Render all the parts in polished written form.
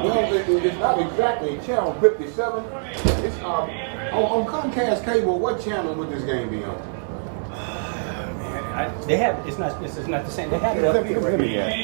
Well, it's not exactly channel 57. It's on Comcast cable. What channel would this game be on? They have it's not the same. They have it up here. Let me guess.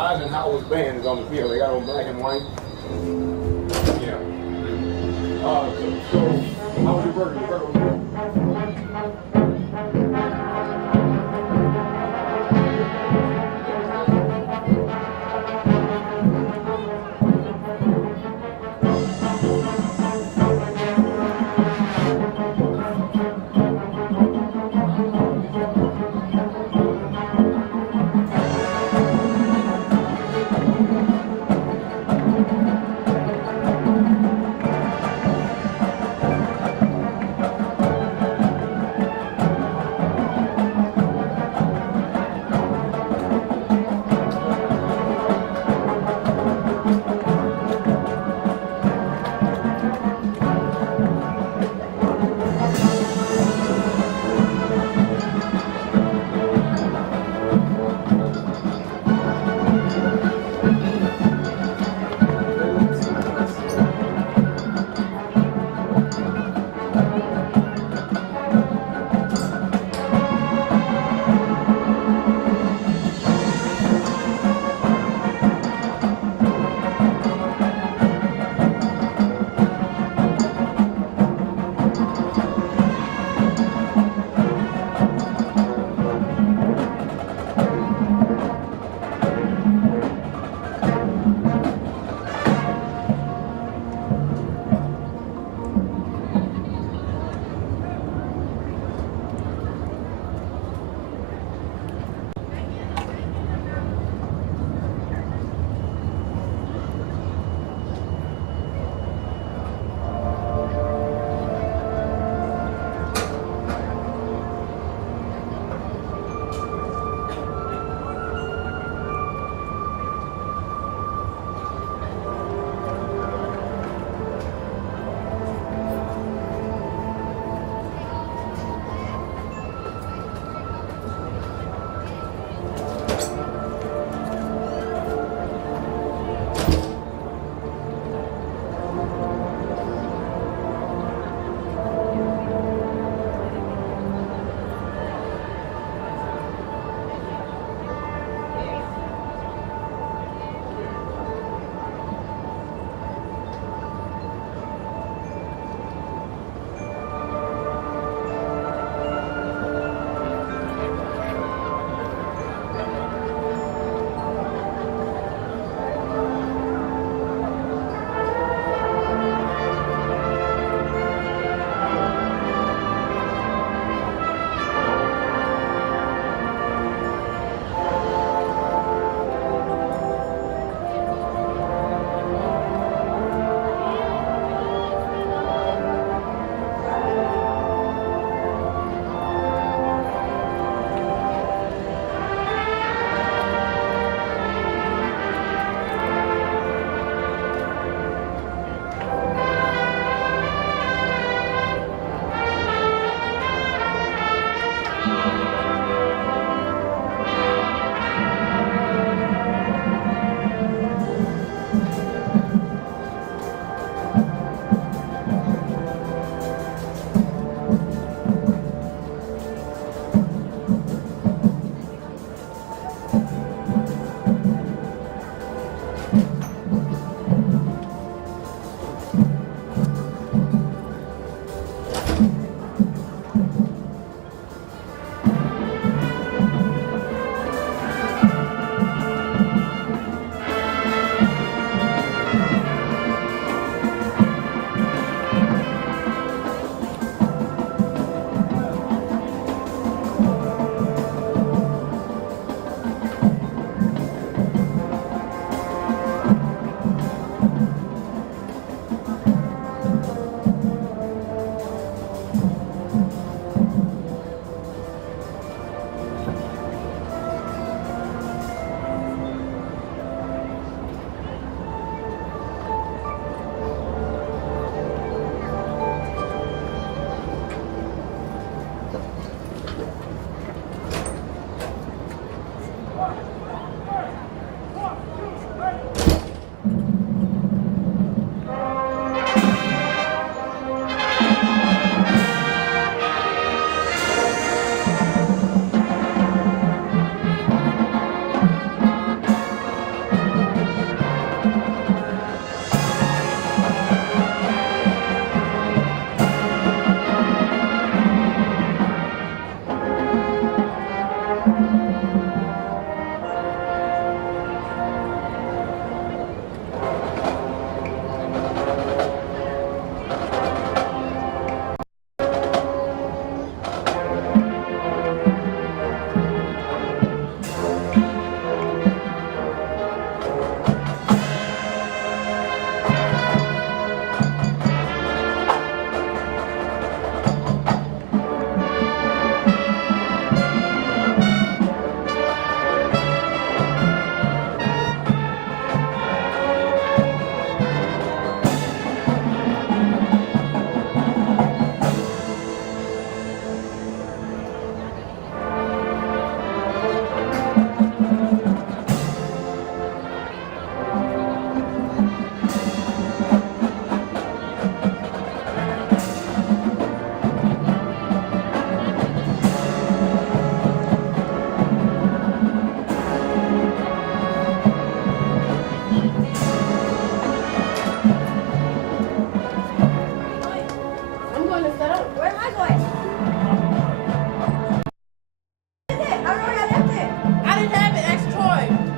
Eisenhower's band is on the field. They got on black and white. Yeah. So how was your burger? Your burger was good? going to set up. Where am I going? I don't know where I left it. I didn't have it. That's Troy.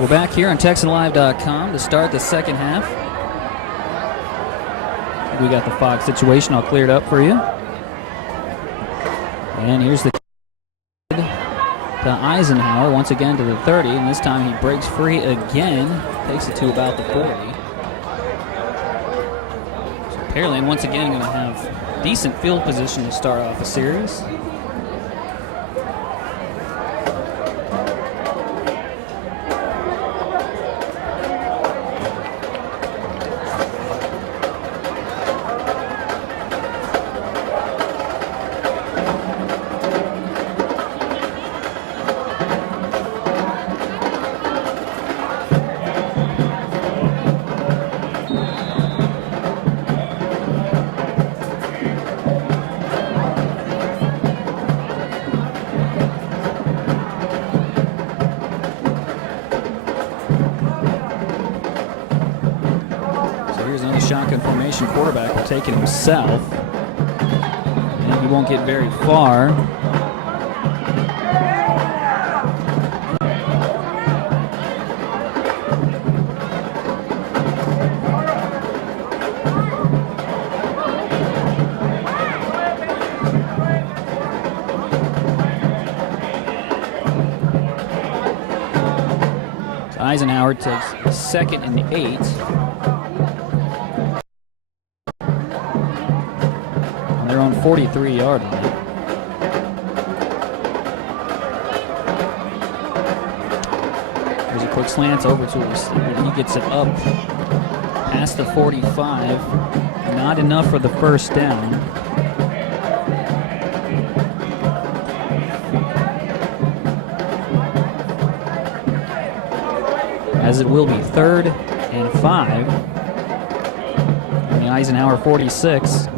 We're back here on TexanLive.com to start the second half. We got the fog situation all cleared up for you. And here's the to Eisenhower once again to the 30, and this time he breaks free again, takes it to about the 40. So Pearland once again going to have decent field position to start off the series. Shotgun formation, quarterback will take it himself, and he won't get very far. So Eisenhower takes 2nd and 8. Their own 43-yard line. There's a quick slant over to him. He gets it up past the 45. Not enough for the first down. As it will be 3rd and 5 on the Eisenhower 46.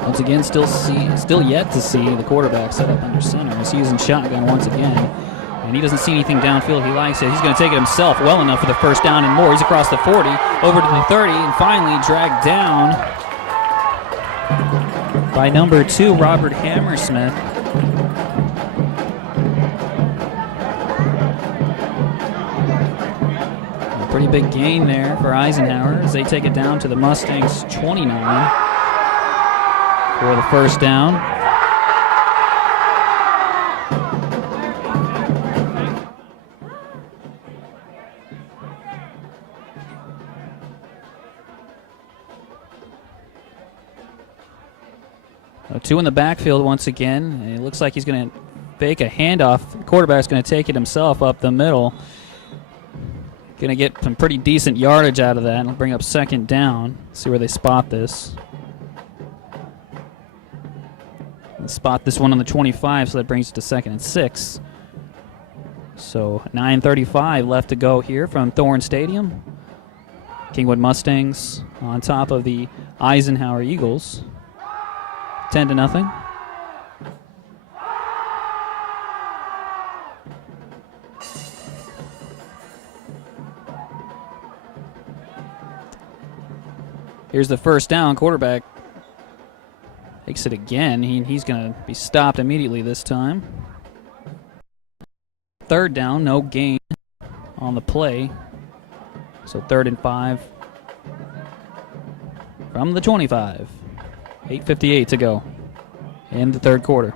Once again, still yet to see the quarterback set up under center. He's using shotgun once again, and he doesn't see anything downfield. He likes it. He's going to take it himself well enough for the first down and more. He's across the 40, over to the 30, and finally dragged down by number 2, Robert Hammersmith. A pretty big gain there for Eisenhower as they take it down to the Mustangs 29. For the first down. So 2 in the backfield once again. And it looks like he's going to fake a handoff. The quarterback's going to take it himself up the middle. Going to get some pretty decent yardage out of that and bring up 2nd down. See where they spot this. Spot this one on the 25, so that brings it to 2nd and 6. So 9:35 left to go here from Thorne Stadium. Kingwood Mustangs on top of the Eisenhower Eagles. 10-0. Here's the first down. Quarterback takes it again. He's going to be stopped immediately this time. 3rd down, no gain on the play. So 3rd and 5 from the 25. 8:58 to go in the 3rd quarter.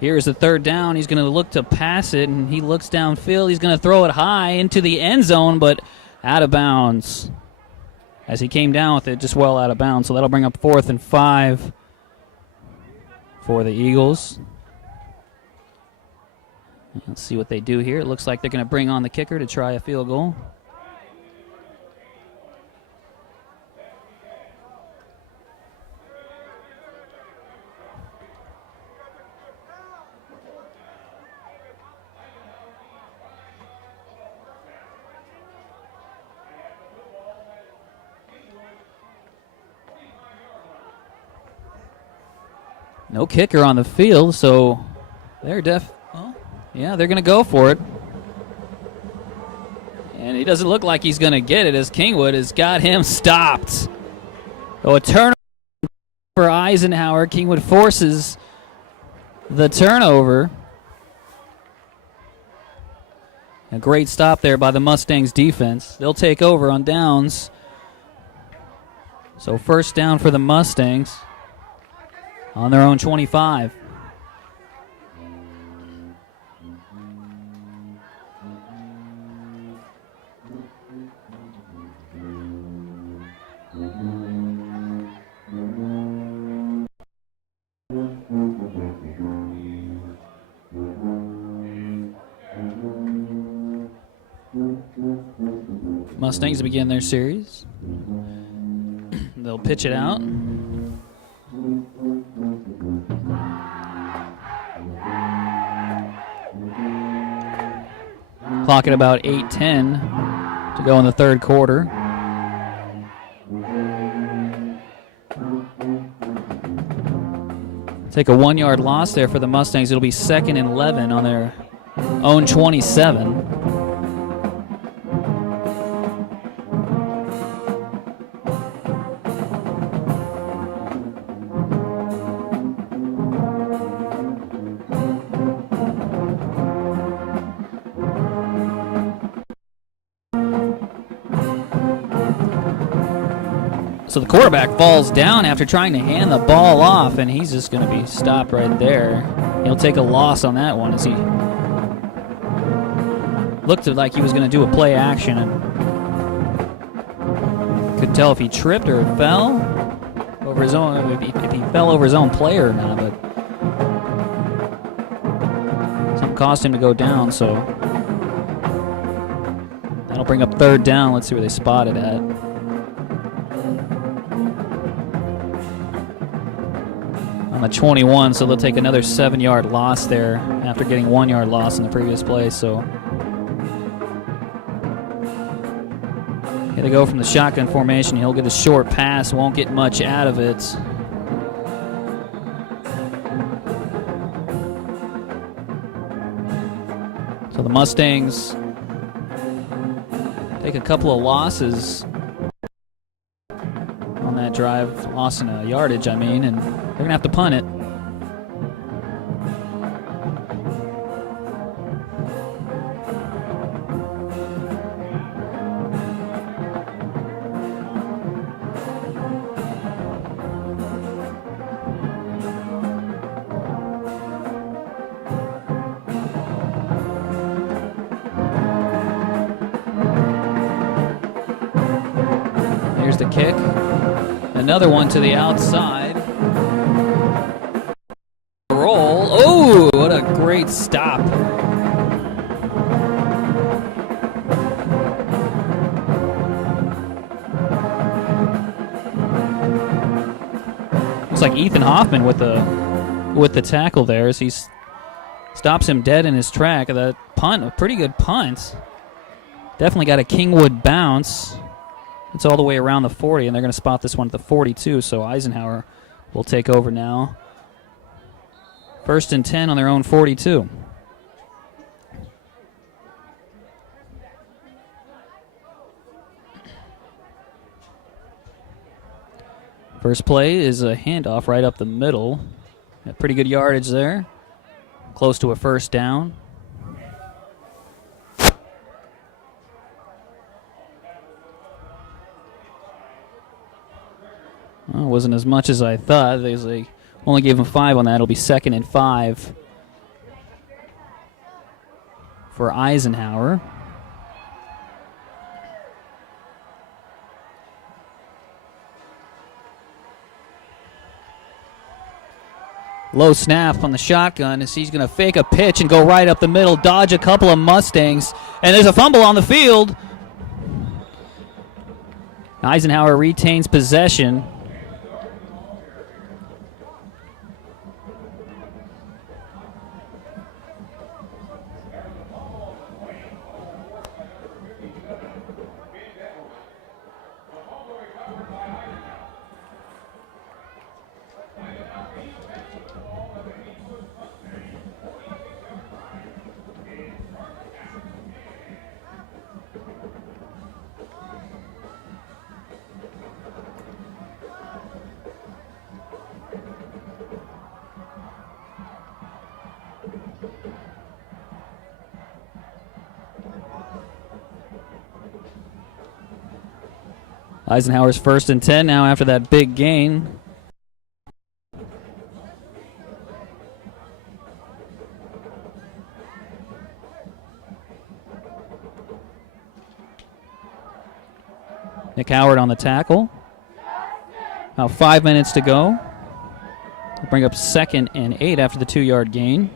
Here's the 3rd down. He's going to look to pass it, and he looks downfield. He's going to throw it high into the end zone, but out of bounds. As he came down with it, just well out of bounds. So that'll bring up 4th and 5 for the Eagles. Let's see what they do here. It looks like they're going to bring on the kicker to try a field goal. No kicker on the field, so they're they're going to go for it. And he doesn't look like he's going to get it as Kingwood has got him stopped. So a turnover for Eisenhower. Kingwood forces the turnover. A great stop there by the Mustangs defense. They'll take over on downs. So first down for the Mustangs on their own 25. Mustangs begin their series. They'll pitch it out. Clock at about 8:10 to go in the third quarter. Take a 1-yard loss there for the Mustangs. It'll be 2nd and 11 on their own 27. So the quarterback falls down after trying to hand the ball off, and he's just going to be stopped right there. He'll take a loss on that one as he looked like he was going to do a play action and couldn't tell if he tripped or fell over his own, if he fell over his own player or not, but something caused him to go down, so that'll bring up third down. Let's see where they spot it at. On the 21, so they'll take another 7-yard loss there after getting 1-yard loss in the previous play. So here they go from the shotgun formation. He'll get a short pass, won't get much out of it. So the Mustangs take a couple of losses on that drive, loss in yardage, I mean, and they're going to have to punt it. Here's the kick. Another one to the outside. Roll. Oh, what a great stop. Looks like Ethan Hoffman with the tackle there as he stops him dead in his track. That punt, a pretty good punt. Definitely got a Kingwood bounce. It's all the way around the 40, and they're going to spot this one at the 42, so Eisenhower will take over now. 1st and 10 on their own 42. First play is a handoff right up the middle. Got pretty good yardage there. Close to a first down. Well, it wasn't as much as I thought. They only gave him 5 on that. It'll be 2nd and 5 for Eisenhower. Low snap on the shotgun as he's going to fake a pitch and go right up the middle, dodge a couple of Mustangs, and there's a fumble on the field. Eisenhower retains possession. Eisenhower's 1st and 10 now after that big gain. Nick Howard on the tackle. About 5 minutes to go. We'll bring up 2nd and 8 after the 2-yard gain.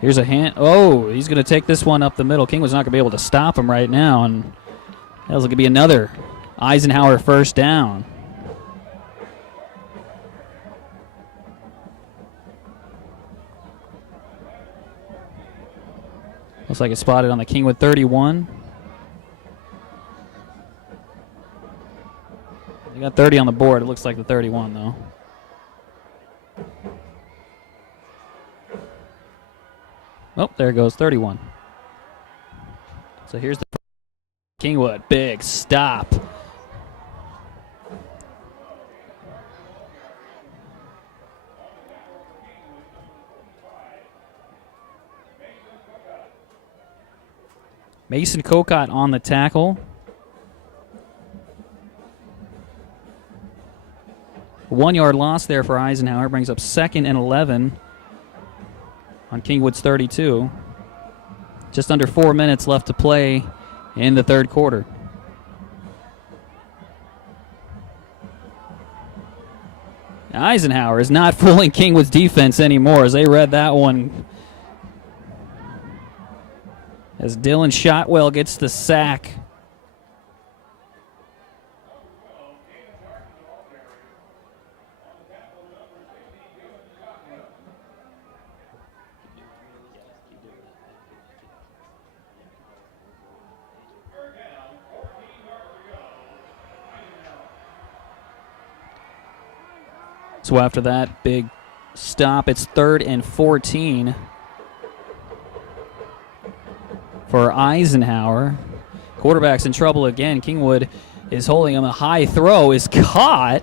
Here's a hand. Oh, he's going to take this one up the middle. Kingwood's not going to be able to stop him right now, and that's going to be another Eisenhower 1st down. Looks like it's spotted on the Kingwood 31. They got 30 on the board. It looks like the 31, though. Oh, there goes 31. So here's the Kingwood. Big stop. Mason Kokot on the tackle. A 1-yard loss there for Eisenhower. Brings up 2nd and 11 on Kingwood's 32. Just under 4 minutes left to play in the 3rd quarter. Eisenhower is not fooling Kingwood's defense anymore as they read that one. As Dylan Shotwell gets the sack. So after that big stop, it's 3rd and 14 for Eisenhower. Quarterback's in trouble again. Kingwood is holding him. A high throw is caught.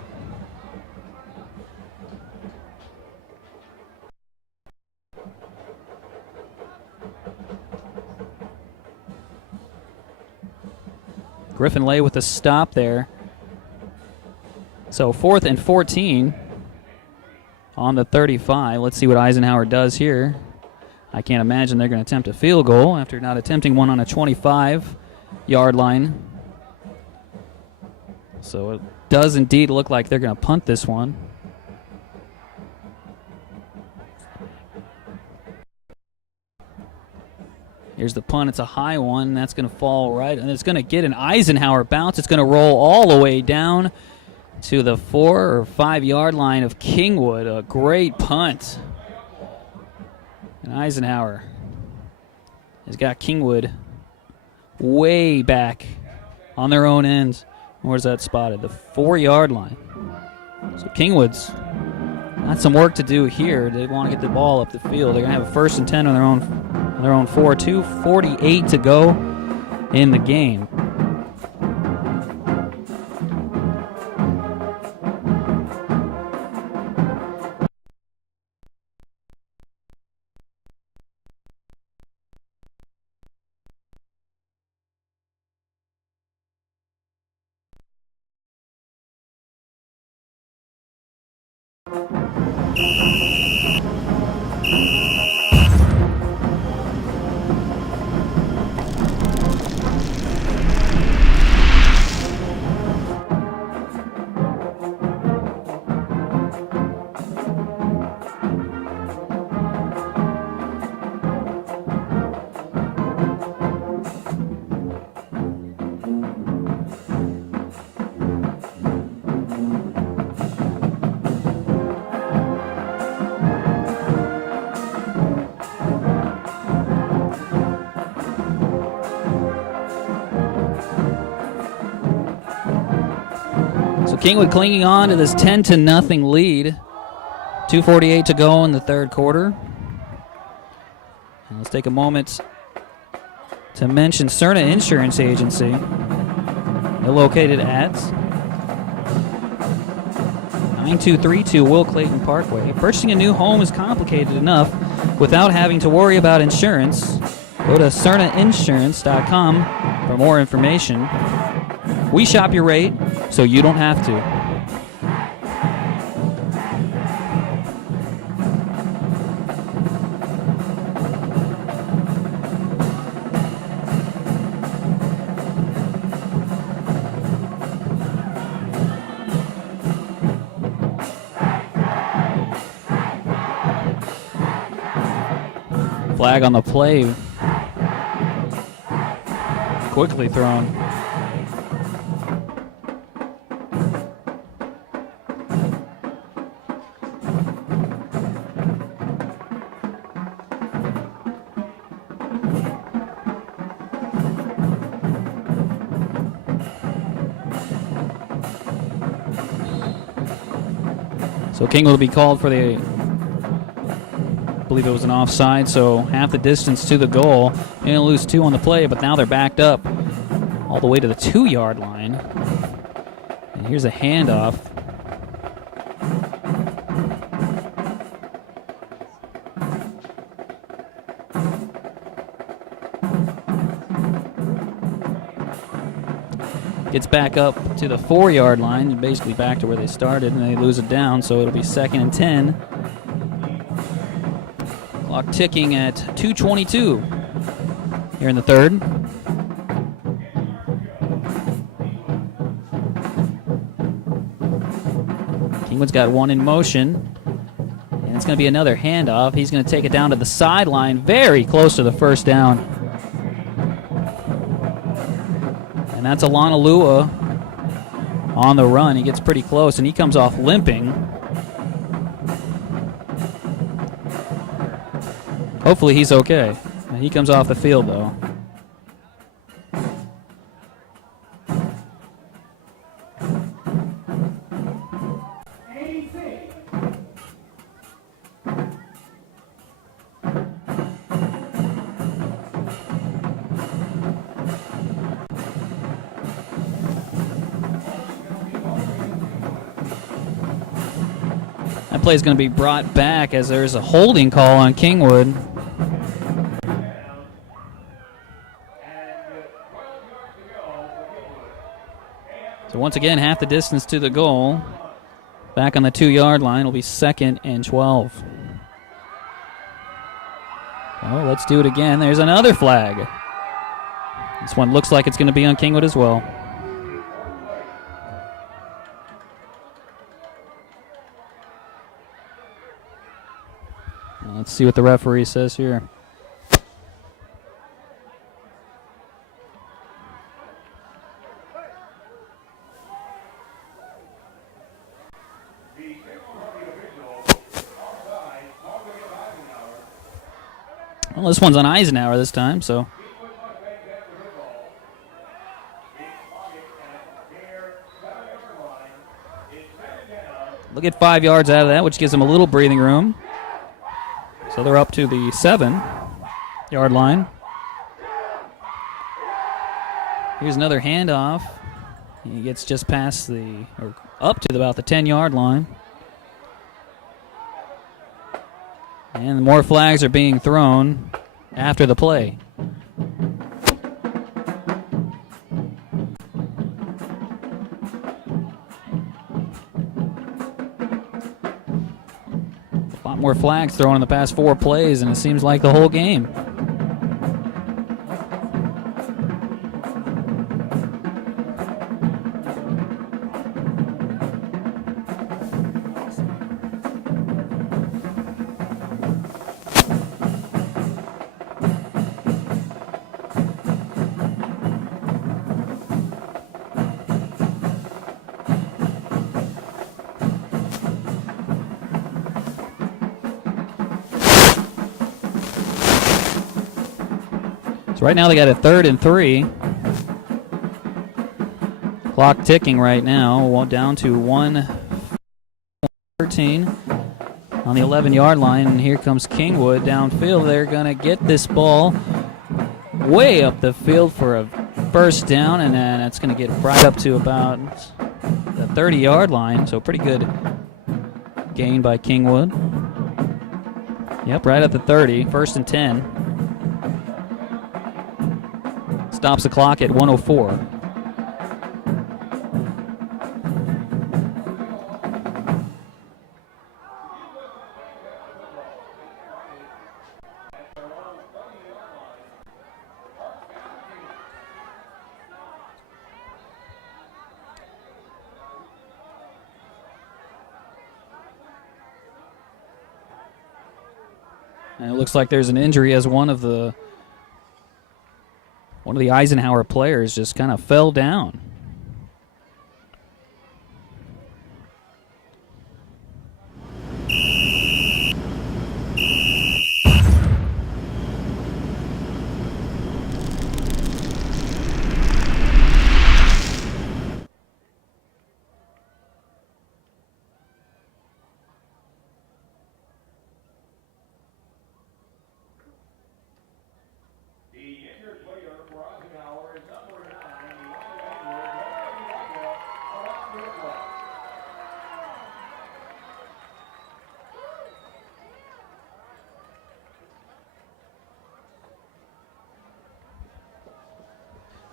Griffin Lay with a stop there. So 4th and 14 on the 35. Let's see what Eisenhower does here. I can't imagine they're going to attempt a field goal after not attempting one on a 25-yard line. So it does indeed look like they're going to punt this one. Here's the punt. It's a high one. That's going to fall right, and it's going to get an Eisenhower bounce. It's going to roll all the way down to the 4 or 5-yard line of Kingwood. A great punt. And Eisenhower has got Kingwood way back on their own end. Where's that spotted? The 4-yard line. So Kingwood's got some work to do here. They want to get the ball up the field. They're going to have a 1st and 10 on their own 4. 2:48 to go in the game. Kingwood clinging on to this 10-0 lead. 2:48 to go in the 3rd quarter. And let's take a moment to mention Cerna Insurance Agency. They're located at 9232 Will Clayton Parkway. Purchasing a new home is complicated enough without having to worry about insurance. Go to cernainsurance.com for more information. We shop your rate so you don't have to. Flag on the play. Quickly thrown. So Kingwood will be called for the, I believe it was an offside, so half the distance to the goal. They're going to lose 2 on the play, but now they're backed up all the way to the 2-yard line. And here's a handoff. Gets back up to the 4-yard line, basically back to where they started, and they lose it down, so it'll be 2nd and 10. Clock ticking at 2:22 here in the third. Kingwood's got one in motion, and it's going to be another handoff. He's going to take it down to the sideline, very close to the first down. And that's Alana Lua on the run. He gets pretty close, and he comes off limping. Hopefully he's okay. He comes off the field, though. That play is going to be brought back as there's a holding call on Kingwood. So once again, half the distance to the goal. Back on the 2-yard line. It'll be 2nd and 12. Oh, let's do it again. There's another flag. This one looks like it's going to be on Kingwood as well. Let's see what the referee says here. Well, this one's on Eisenhower this time, so. Look at 5 yards out of that, which gives them a little breathing room. So they're up to the 7-yard line. Here's another handoff. He gets just past or up to about the 10-yard line. And more flags are being thrown after the play. A lot more flags thrown in the past 4 plays, and it seems like the whole game. So right now they got a 3rd and 3. Clock ticking right now, down to 1:13 on the 11-yard line. And here comes Kingwood downfield. They're going to get this ball way up the field for a first down, and then it's going to get right up to about the 30-yard line. So pretty good gain by Kingwood. Yep, right at the 30, 1st and 10. Stops the clock at 1:04. And it looks like there's an injury as one of the Eisenhower players just kind of fell down.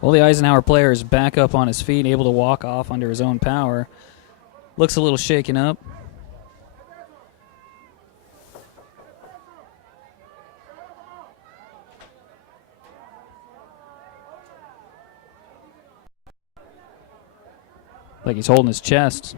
Well, the Eisenhower player is back up on his feet, able to walk off under his own power. Looks a little shaken up. Like he's holding his chest.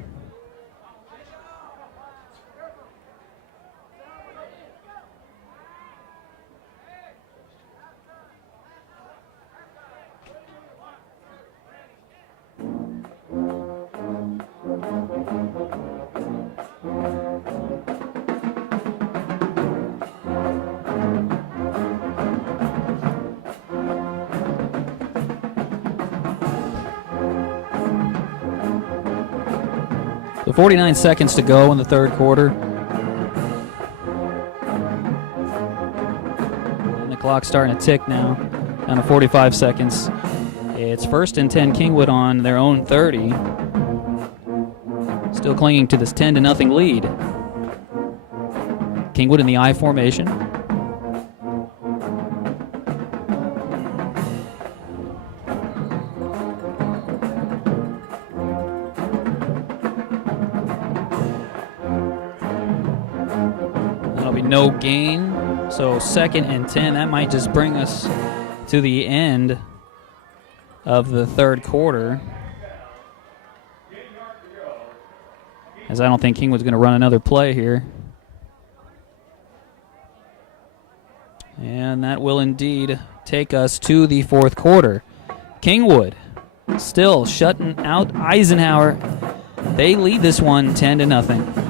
So 49 seconds to go in the third quarter. And the clock's starting to tick now, down to 45 seconds. It's 1st and 10 Kingwood on their own 30. Still clinging to this 10-0 lead. Kingwood in the I formation. No gain, so 2nd and 10. That might just bring us to the end of the third quarter, as I don't think Kingwood's going to run another play here. And that will indeed take us to the fourth quarter. Kingwood still shutting out Eisenhower. They lead this one 10-0.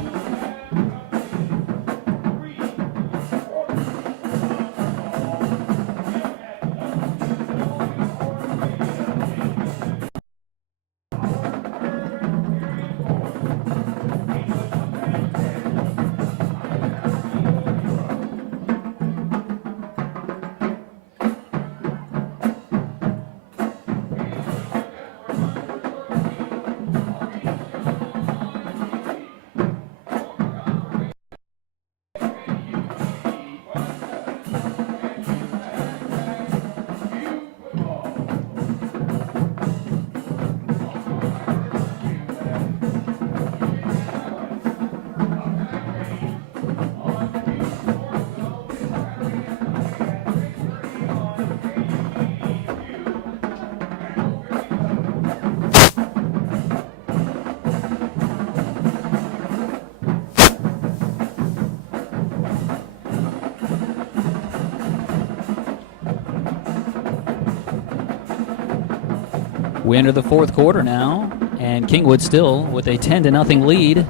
We enter the fourth quarter now, and Kingwood still with a 10-0 lead.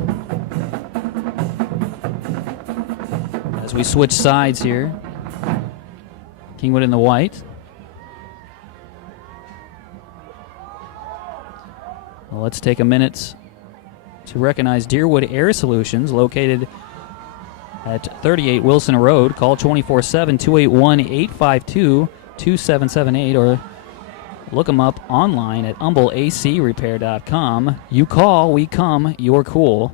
As we switch sides here, Kingwood in the white. Well, let's take a minute to recognize Deerwood Air Solutions, located at 38 Wilson Road. Call 24/7-281-852-2778 or look them up online at humbleacrepair.com. You call, we come, you're cool.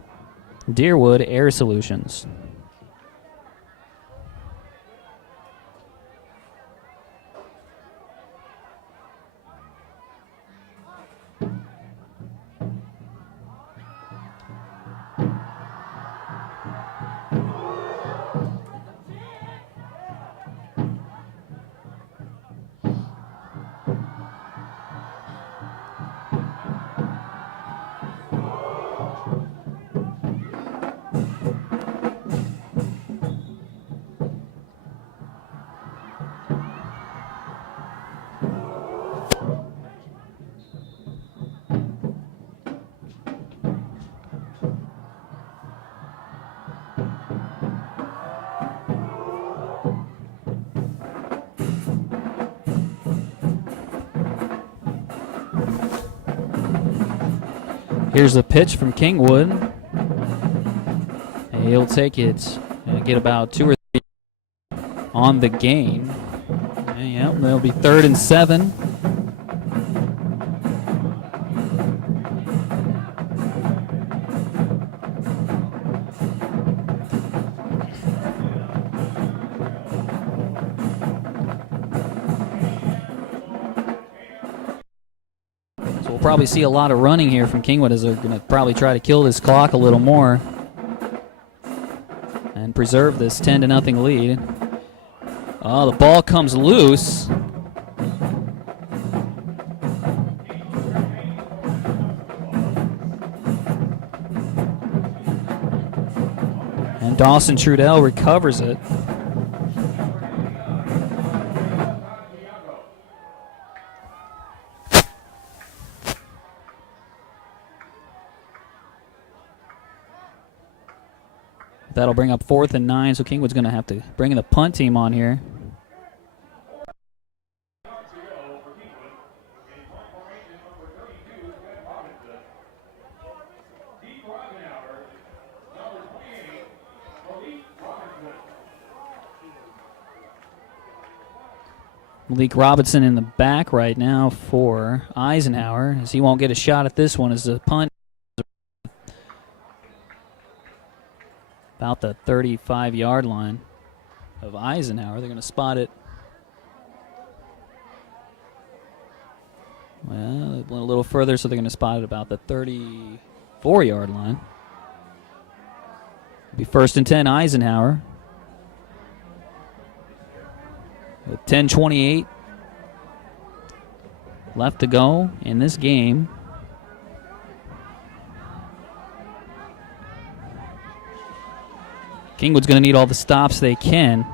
Deerwood Air Solutions. Here's the pitch from Kingwood. And he'll take it and get about 2 or 3 on the gain. And yeah, that'll be 3rd and 7. We'll probably see a lot of running here from Kingwood as they're going to probably try to kill this clock a little more and preserve this 10-0 lead. Oh, the ball comes loose. And Dawson Trudell recovers it. That'll bring up 4th and 9, so Kingwood's going to have to bring the punt team on here. Malik Robinson in the back right now for Eisenhower, as he won't get a shot at this one as the punt. About the 35-yard line of Eisenhower. They're going to spot it. Well, it went a little further, so they're going to spot it about the 34-yard line. It'll be 1st and 10, Eisenhower. With 10:28 left to go in this game. Kingwood's going to need all the stops they can,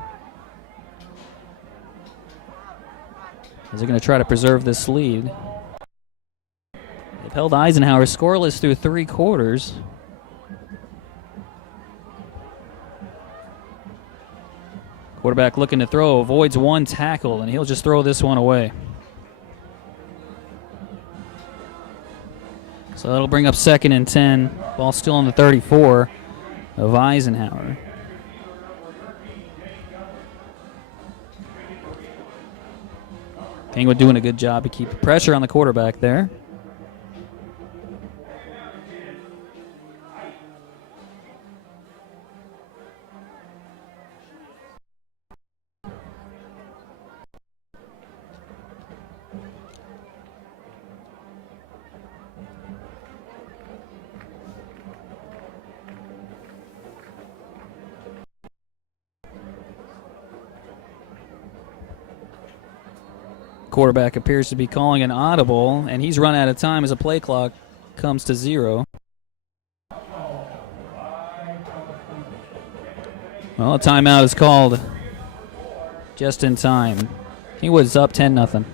as they're going to try to preserve this lead. They've held Eisenhower scoreless through 3 quarters. Quarterback looking to throw, avoids one tackle, and he'll just throw this one away. So that'll bring up 2nd and 10. Ball still on the 34 of Eisenhower. Kingwood doing a good job to keep pressure on the quarterback there. Quarterback appears to be calling an audible, and he's run out of time as the play clock comes to 0. Well, a timeout is called just in time. He was up 10-0.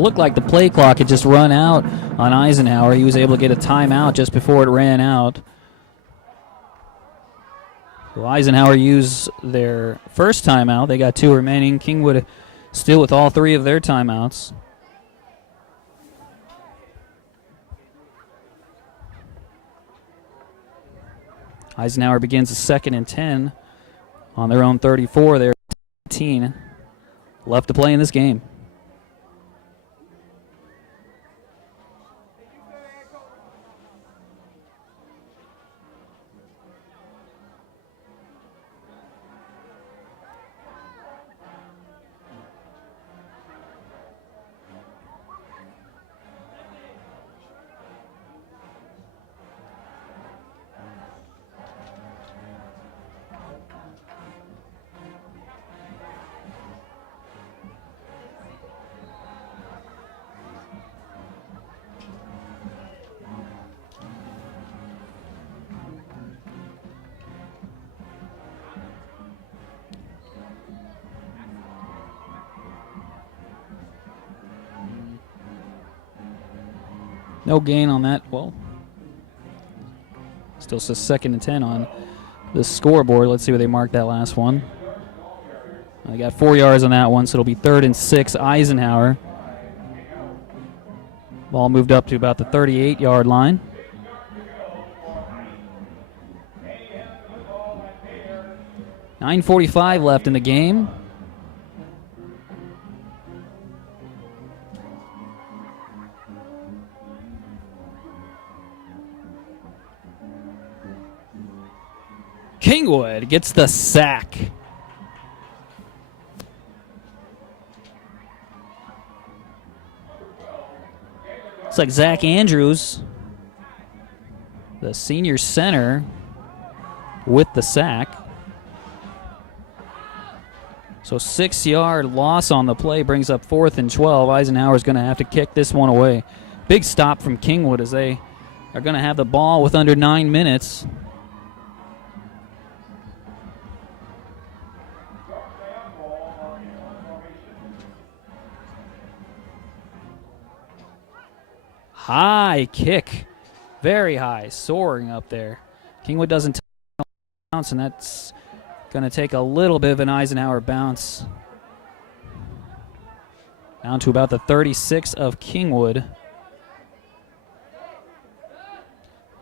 looked like the play clock had just run out on Eisenhower. He was able to get a timeout just before it ran out. Well, Eisenhower used their first timeout. They got 2 remaining. Kingwood still with all 3 of their timeouts. Eisenhower begins a 2nd and 10 on their own 34. They're 18 left to play in this game. No gain on that. Well, still says 2nd and 10 on the scoreboard. Let's see where they marked that last one. They got 4 yards on that one, so it'll be 3rd and 6, Eisenhower. Ball moved up to about the 38-yard line. .9:45 left in the game. Kingwood gets the sack. Looks like Zach Andrews, the senior center, with the sack. So 6-yard loss on the play brings up 4th and 12. Eisenhower's going to have to kick this one away. Big stop from Kingwood as they are going to have the ball with under 9 minutes. High kick, very high, soaring up there. Kingwood doesn't bounce, and that's going to take a little bit of an Eisenhower bounce. Down to about the 36 of Kingwood.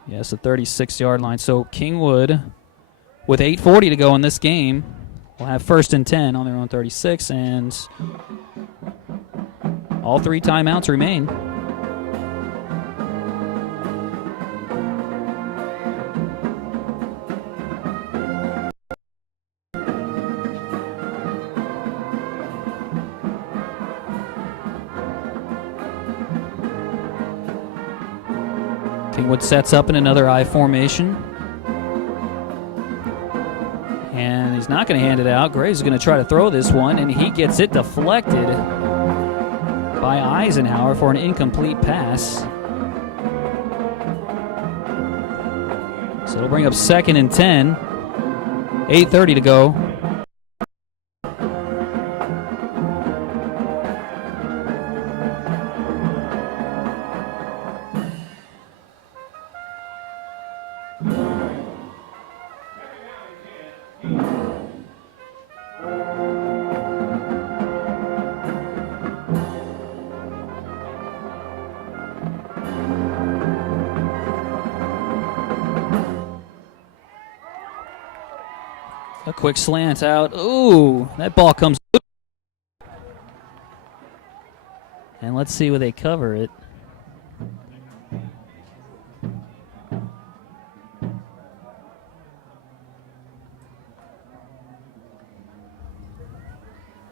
Yes, the 36-yard line. So Kingwood, with 8:40 to go in this game, will have 1st and 10 on their own 36, and all 3 timeouts remain. Kingwood sets up in another I formation. And he's not going to hand it out. Graves is going to try to throw this one, and he gets it deflected by Eisenhower for an incomplete pass. So it'll bring up 2nd and 10. 8:30 to go. A quick slant out. Ooh, that ball comes. And let's see where they cover it.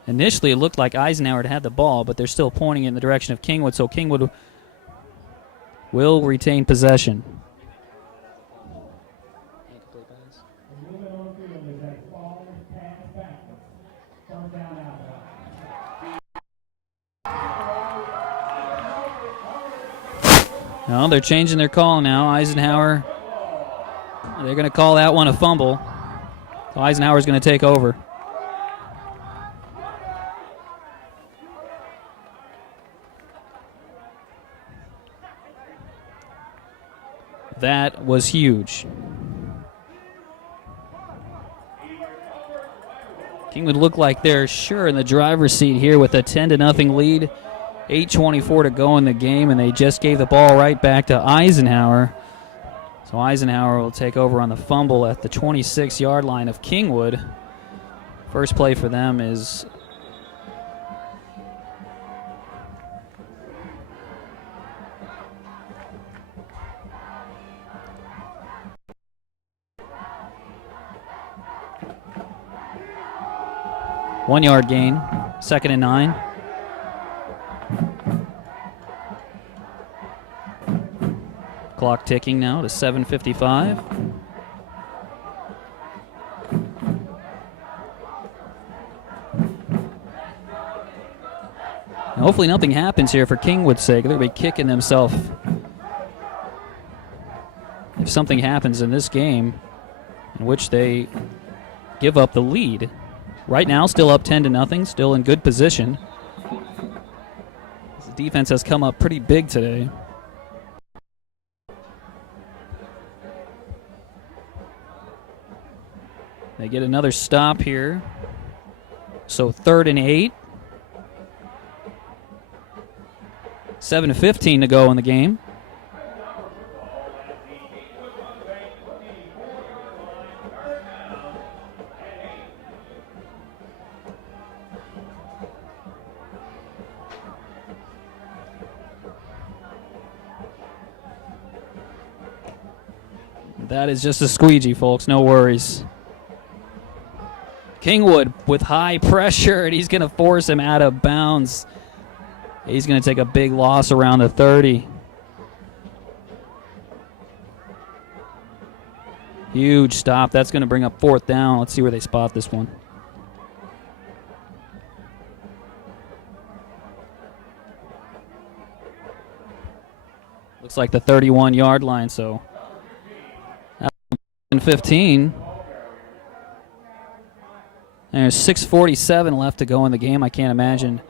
Initially, it looked like Eisenhower had the ball, but they're still pointing in the direction of Kingwood, so Kingwood will retain possession. No, they're changing their call now. Eisenhower, they're going to call that one a fumble. So Eisenhower's going to take over. That was huge. Kingwood look like they're sure in the driver's seat here with a 10-0 lead. 8:24 to go in the game, and they just gave the ball right back to Eisenhower. So Eisenhower will take over on the fumble at the 26-yard line of Kingwood. First play for them is one-yard gain, 2nd and 9. Clock ticking now to 7:55. Hopefully nothing happens here for Kingwood's sake. They're going to be kicking themselves if something happens in this game in which they give up the lead. Right now, still up 10-0, still in good position. The defense has come up pretty big today. They get another stop here. So 3rd and 8. 7:15 to go in the game. That is just a squeegee, folks. No worries. Kingwood with high pressure, and he's going to force him out of bounds. He's going to take a big loss around the 30. Huge stop. That's going to bring up 4th down. Let's see where they spot this one. Looks like the 31-yard line, so 15. There's 6:47 left to go in the game. I can't imagine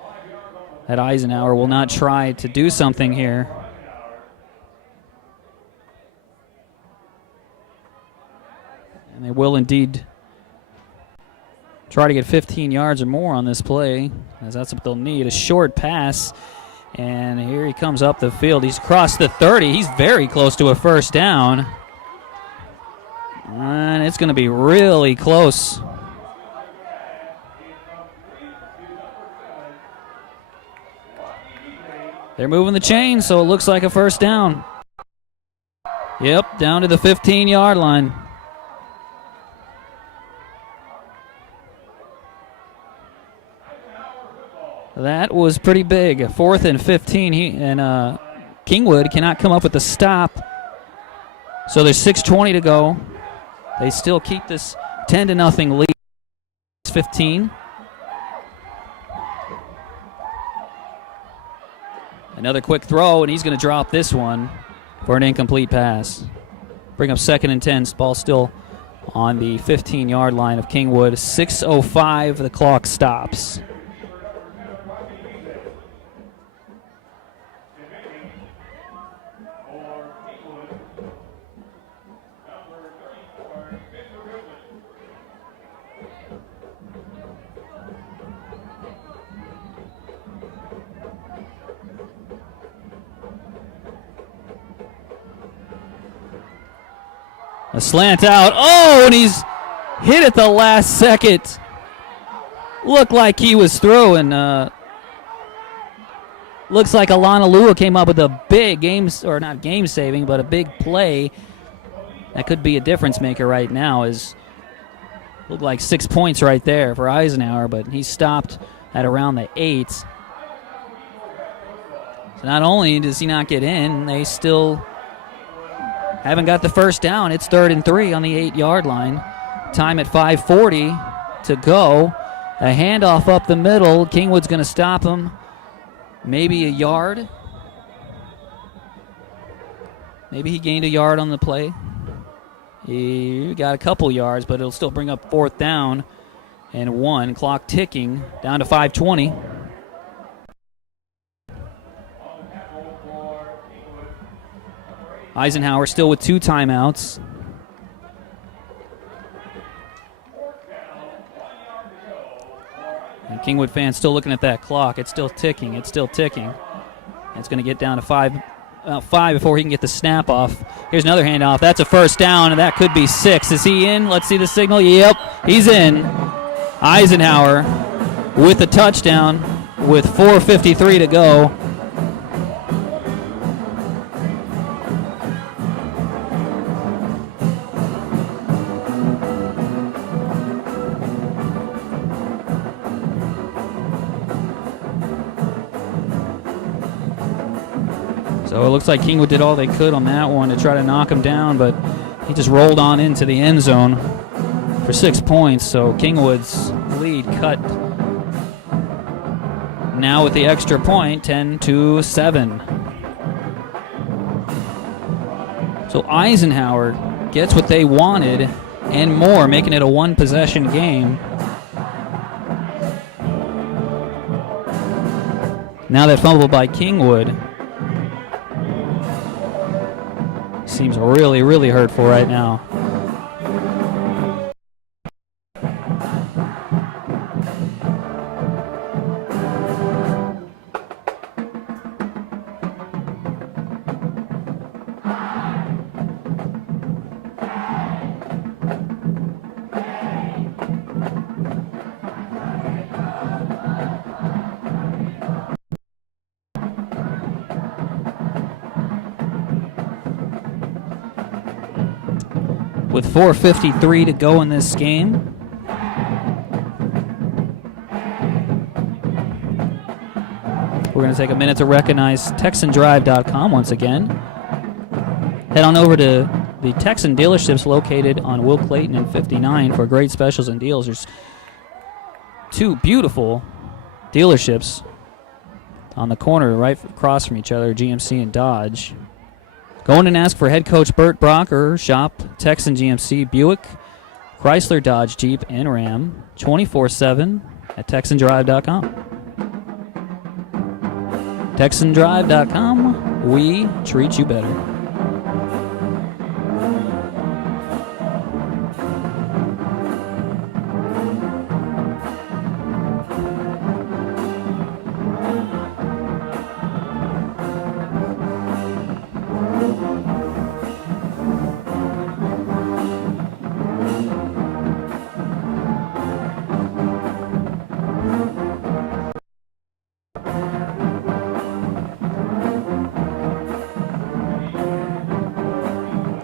that Eisenhower will not try to do something here. And they will indeed try to get 15 yards or more on this play, as that's what they'll need. A short pass, and here he comes up the field. He's crossed the 30. He's very close to a 1st down. And it's going to be really close. They're moving the chain, so it looks like a 1st down. Yep, down to the 15-yard line. That was pretty big. 4th and 15, Kingwood cannot come up with a stop. So there's 6:20 to go. They still keep this 10-0 lead. 15. Another quick throw, and he's going to drop this one for an incomplete pass. Bring up 2nd and 10. Ball still on the 15-yard line of Kingwood. 6:05, the clock stops. A slant out. Oh, and he's hit at the last second. Looked like he was throwing. Looks like Alana Lua came up with a big or not game-saving, but a big play. That could be a difference maker right now. Looked like 6 points right there for Eisenhower, but he stopped at around the 8. So not only does he not get in, they still haven't got the 1st down. It's 3rd and 3 on the 8-yard line. Time at 5:40 to go. A handoff up the middle. Kingwood's going to stop him. Maybe a yard. Maybe he gained a yard on the play. He got a couple yards, but it'll still bring up 4th down and 1. Clock ticking down to 5:20. Eisenhower still with 2 timeouts. And Kingwood fans still looking at that clock. It's still ticking. It's still ticking. It's going to get down to 5 before he can get the snap off. Here's another handoff. That's a first down, and that could be 6. Is he in? Let's see the signal. Yep, he's in. Eisenhower with the touchdown with 4:53 to go. So it looks like Kingwood did all they could on that one to try to knock him down, but he just rolled on into the end zone for 6 points. So Kingwood's lead cut now with the extra point, 10-7. So Eisenhower gets what they wanted and more, making it a 1-possession game. Now that fumble by Kingwood seems really, really hurtful right now. With 4:53 to go in this game. We're going to take a minute to recognize TexanDrive.com once again. Head on over to the Texan dealerships located on Will Clayton and 59 for great specials and deals. There's 2 beautiful dealerships on the corner right across from each other, GMC and Dodge. Go in and ask for head coach Bert Brock or shop Texan GMC, Buick, Chrysler, Dodge, Jeep, and Ram 24/7 at TexanDrive.com. TexanDrive.com, we treat you better.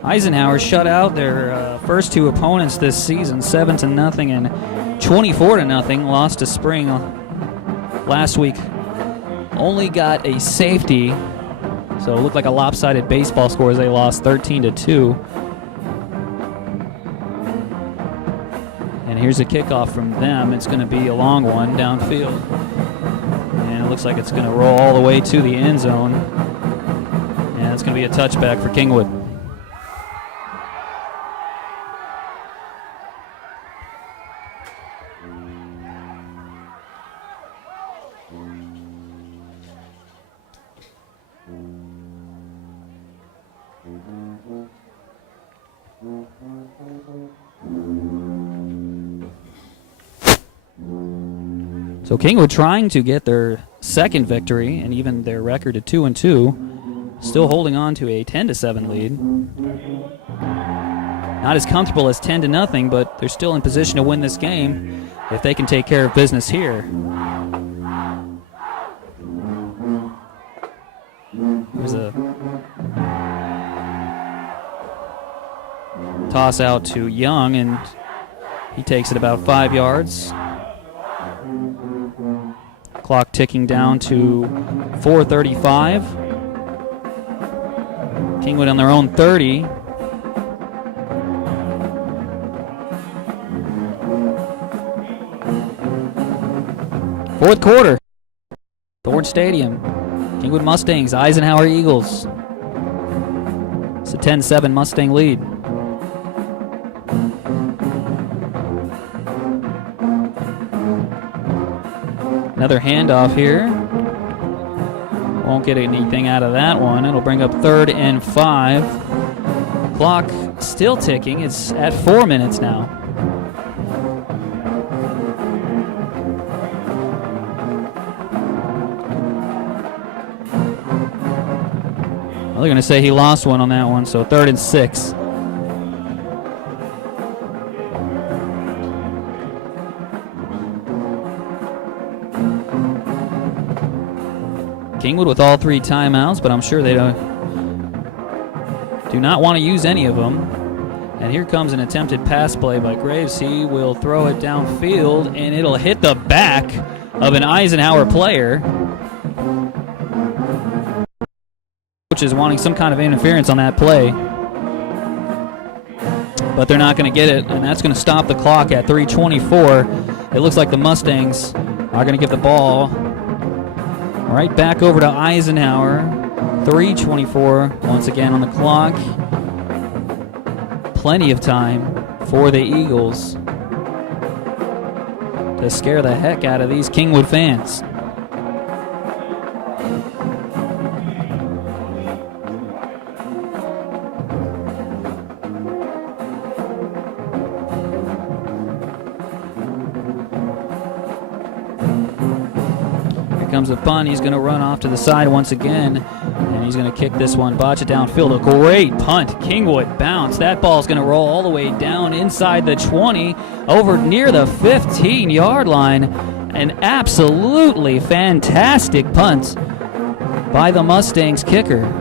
Eisenhower shut out their first 2 opponents this season, 7-0 and 24-0. Lost to Spring last week. Only got a safety, so it looked like a lopsided baseball score as they lost 13-2. And here's a kickoff from them. It's going to be a long one downfield. And it looks like it's going to roll all the way to the end zone. And it's going to be a touchback for Kingwood. So Kingwood trying to get their second victory and even their record at 2-2, still holding on to a 10-7 lead. Not as comfortable as 10-0, but they're still in position to win this game if they can take care of business here. There's a toss out to Young, and he takes it about 5 yards. Clock ticking down to 4:35. Kingwood on their own 30. Fourth quarter. Thorne Stadium. Kingwood Mustangs, Eisenhower Eagles. It's a 10-7 Mustang lead. Another handoff here. Won't get anything out of that one. It'll bring up 3rd and 5. Clock still ticking. It's at 4 minutes now. Well, they're going to say he lost one on that one, so 3rd and 6. Kingwood with all 3 timeouts, but I'm sure they do not want to use any of them. And here comes an attempted pass play by Graves. He will throw it downfield, and it'll hit the back of an Eisenhower player. Coach is wanting some kind of interference on that play. But they're not going to get it, and that's going to stop the clock at 3:24. It looks like the Mustangs are going to give the ball right back over to Eisenhower. 3:24 once again on the clock. Plenty of time for the Eagles to scare the heck out of these Kingwood fans. Comes a punt. He's going to run off to the side once again, and he's going to kick this one, botch it downfield. A great punt. Kingwood bounce. That ball's going to roll all the way down inside the 20, over near the 15-yard line. An absolutely fantastic punt by the Mustangs kicker.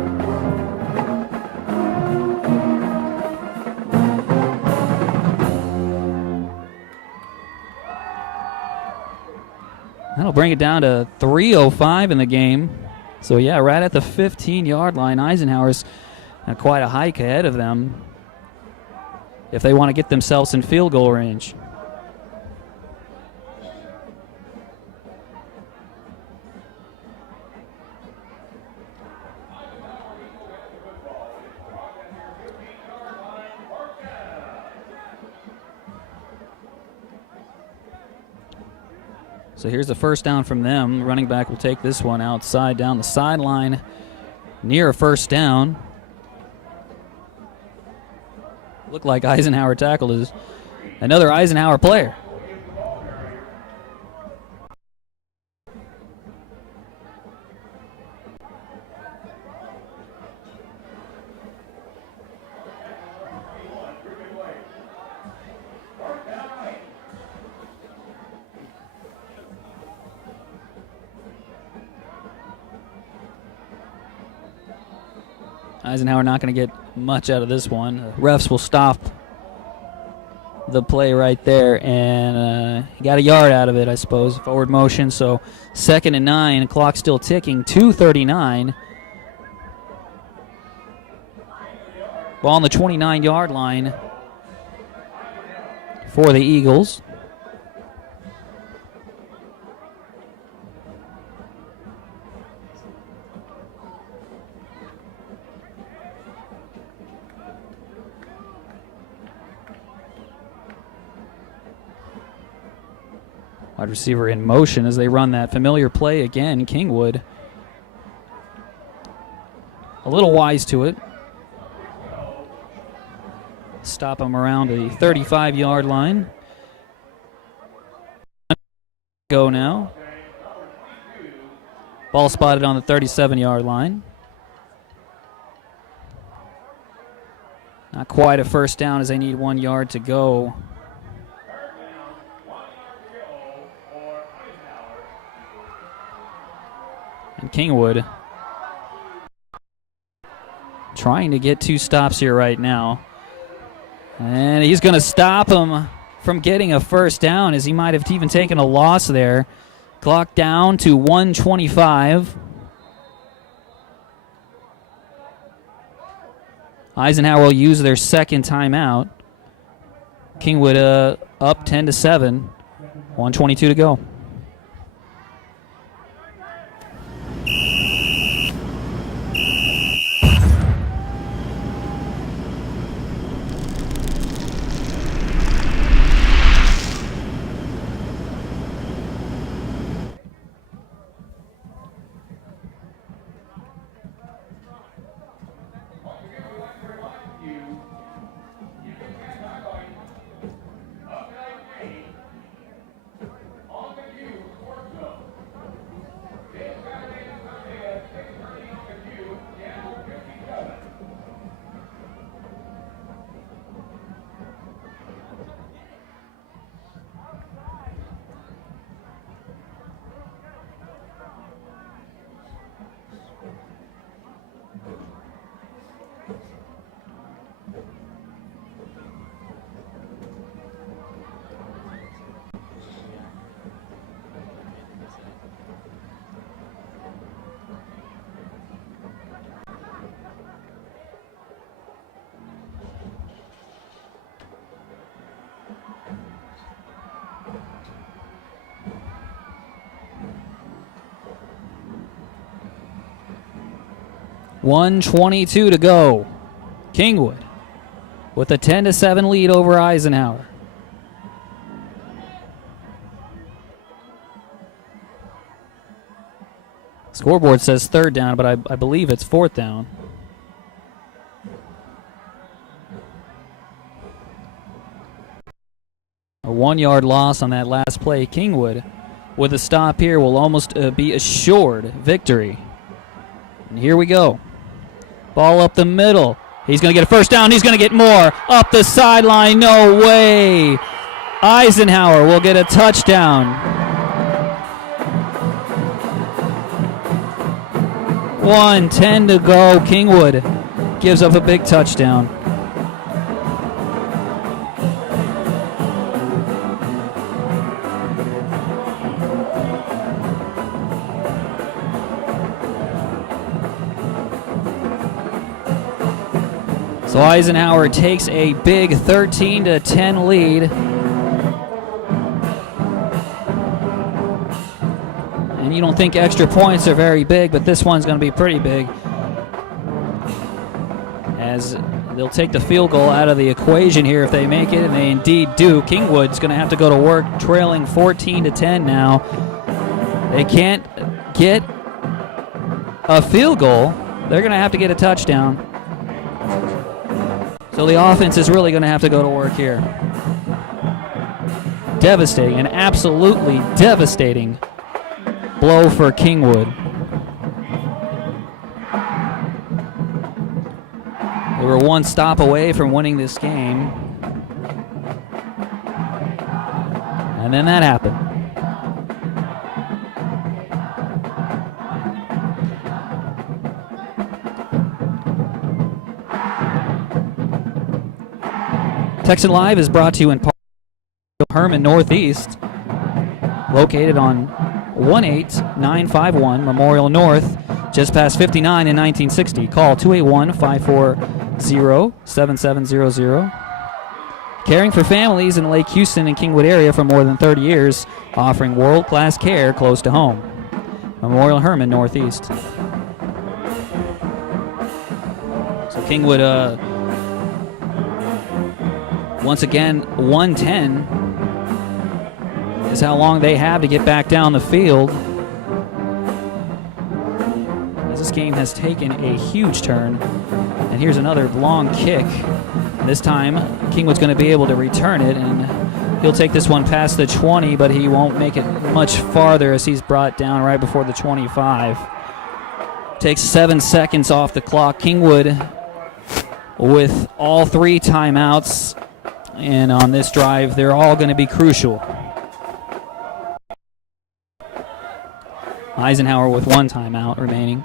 That'll bring it down to 3:05 in the game. So, yeah, right at the 15-yard line. Eisenhower's quite a hike ahead of them if they want to get themselves in field goal range. So here's a first down from them. Running back will take this one outside down the sideline near a first down. Looked like Eisenhower tackled is another Eisenhower player. Eisenhower not going to get much out of this one. Refs will stop the play right there, and he got a yard out of it, I suppose. Forward motion, so 2nd and 9. Clock still ticking, 2:39. Ball on the 29-yard line for the Eagles. Wide receiver in motion as they run that familiar play again. Kingwood a little wise to it. Stop him around the 35-yard line. Go now. Ball spotted on the 37-yard line. Not quite a first down as they need 1 yard to go. And Kingwood trying to get 2 stops here right now. And he's going to stop him from getting a first down, as he might have even taken a loss there. Clock down to 1:25. Eisenhower will use their second timeout. Kingwood up 10-7. 1:22 to go. 1:22 to go. Kingwood with a 10-7 lead over Eisenhower. Scoreboard says third down, but I believe it's fourth down. A 1-yard loss on that last play. Kingwood with a stop here will almost be assured victory. And here we go. Ball up the middle. He's going to get a first down. He's going to get more. Up the sideline. No way. Eisenhower will get a touchdown. 1:10 to go. Kingwood gives up a big touchdown. So Eisenhower takes a big 13-10 lead. And you don't think extra points are very big, but this one's going to be pretty big, as they'll take the field goal out of the equation here if they make it, and they indeed do. Kingwood's going to have to go to work, trailing 14-10 now. They can't get a field goal. They're going to have to get a touchdown. So the offense is really going to have to go to work here. Devastating, an absolutely devastating blow for Kingwood. They were one stop away from winning this game. And then that happened. Texan Live is brought to you in part by Herman Northeast, located on 18951 Memorial North, just past 59 in 1960. Call 281-540-7700. Caring for families in the Lake Houston and Kingwood area for more than 30 years, offering world-class care close to home. Memorial Herman Northeast. So Kingwood, once again, 1:10 is how long they have to get back down the field. As this game has taken a huge turn. And here's another long kick. This time, Kingwood's going to be able to return it, and he'll take this one past the 20, but he won't make it much farther as he's brought down right before the 25. Takes 7 seconds off the clock. Kingwood with all 3 timeouts, and on this drive, they're all going to be crucial. Eisenhower with 1 timeout remaining.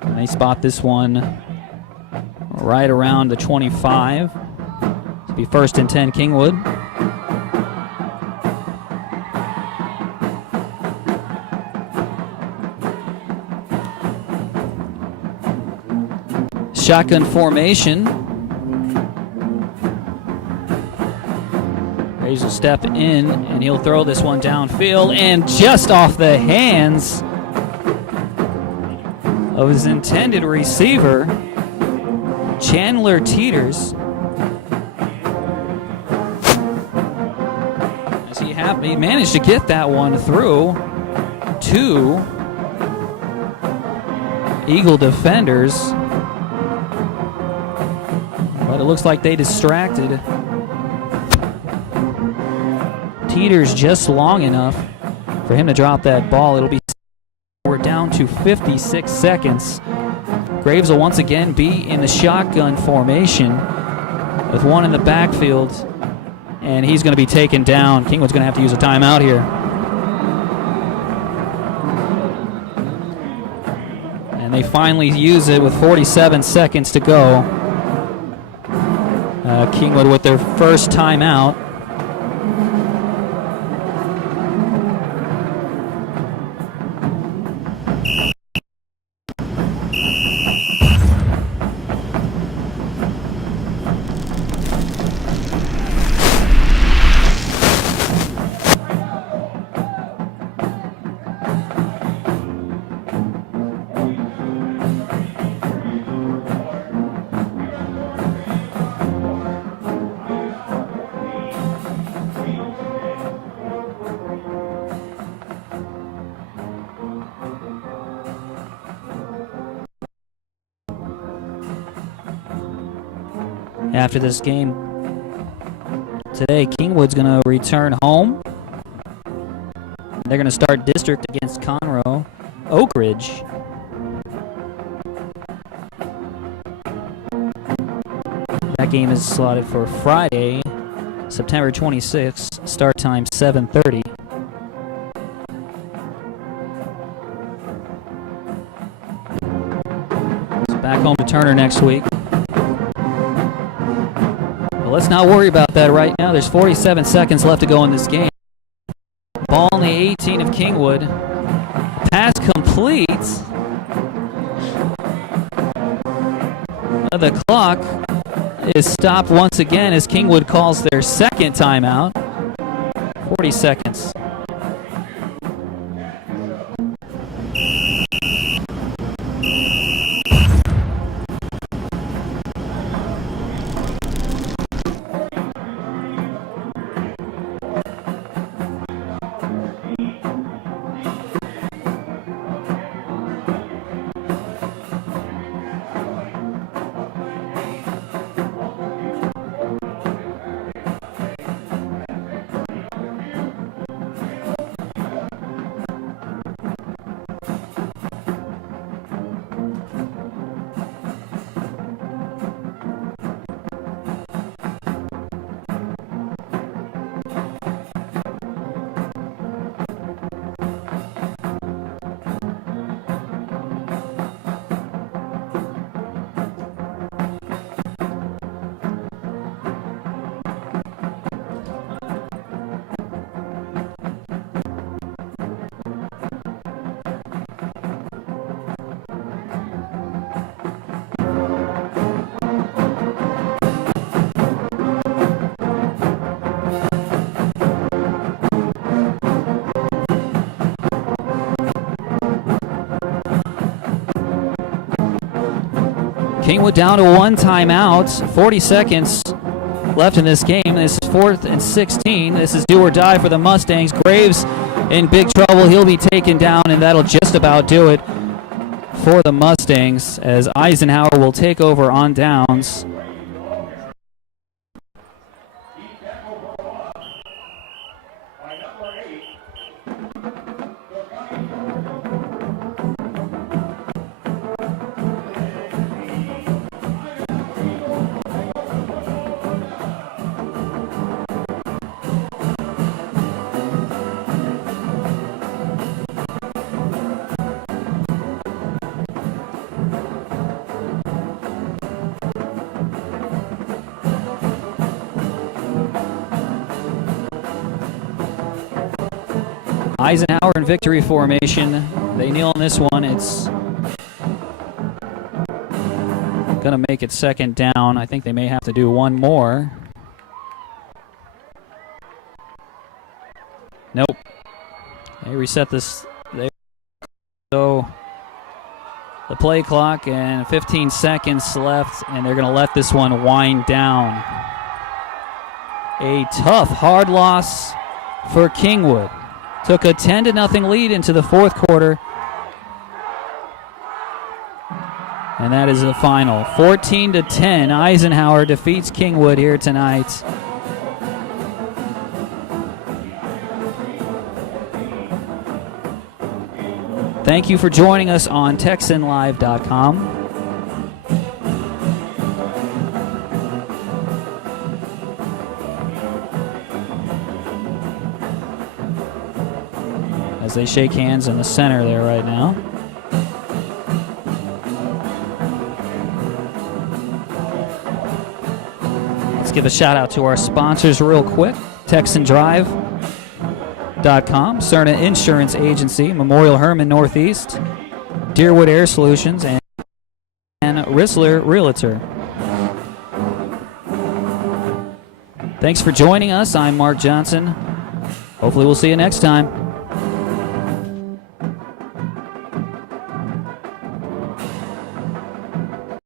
And they spot this one right around the 25. It'll be 1st and 10 Kingwood. Shotgun formation. Hayes will step in, and he'll throw this one downfield, and just off the hands of his intended receiver, Chandler Teeters. As he managed to get that one through 2 Eagle defenders, but it looks like they distracted Teeters just long enough for him to drop that ball. It'll be, we're down to 56 seconds. Graves will once again be in the shotgun formation with one in the backfield, and he's going to be taken down. Kingwood's going to have to use a timeout here. And they finally use it with 47 seconds to go. Kingwood with their first timeout. after this game today. Kingwood's going to return home. They're going to start district against Conroe Oak Ridge. That game is slotted for Friday, September 26th, start time 7:30. So back home to Turner next week. But let's not worry about that right now. There's 47 seconds left to go in this game. Ball on the 18 of Kingwood. Pass complete. The clock is stopped once again as Kingwood calls their second timeout. 40 seconds. Kingwood down to one timeout. 40 seconds left in this game. This is 4th and 16. This is do or die for the Mustangs. Graves in big trouble. He'll be taken down, and that'll just about do it for the Mustangs as Eisenhower will take over on downs. Eisenhower in victory formation. They kneel on this one. It's going to make it second down. I think they may have to do one more. Nope. They reset this. So the play clock and 15 seconds left, and they're going to let this one wind down. A tough, hard loss for Kingwood. Took a 10-0 lead into the fourth quarter. And that is the final. 14-10. Eisenhower defeats Kingwood here tonight. Thank you for joining us on TexanLive.com. As they shake hands in the center there right now. Let's give a shout out to our sponsors real quick. TexanDrive.com, Cerna Insurance Agency, Memorial Herman Northeast, Deerwood Air Solutions, and Rissler Realtor. Thanks for joining us. I'm Mark Johnson. Hopefully we'll see you next time.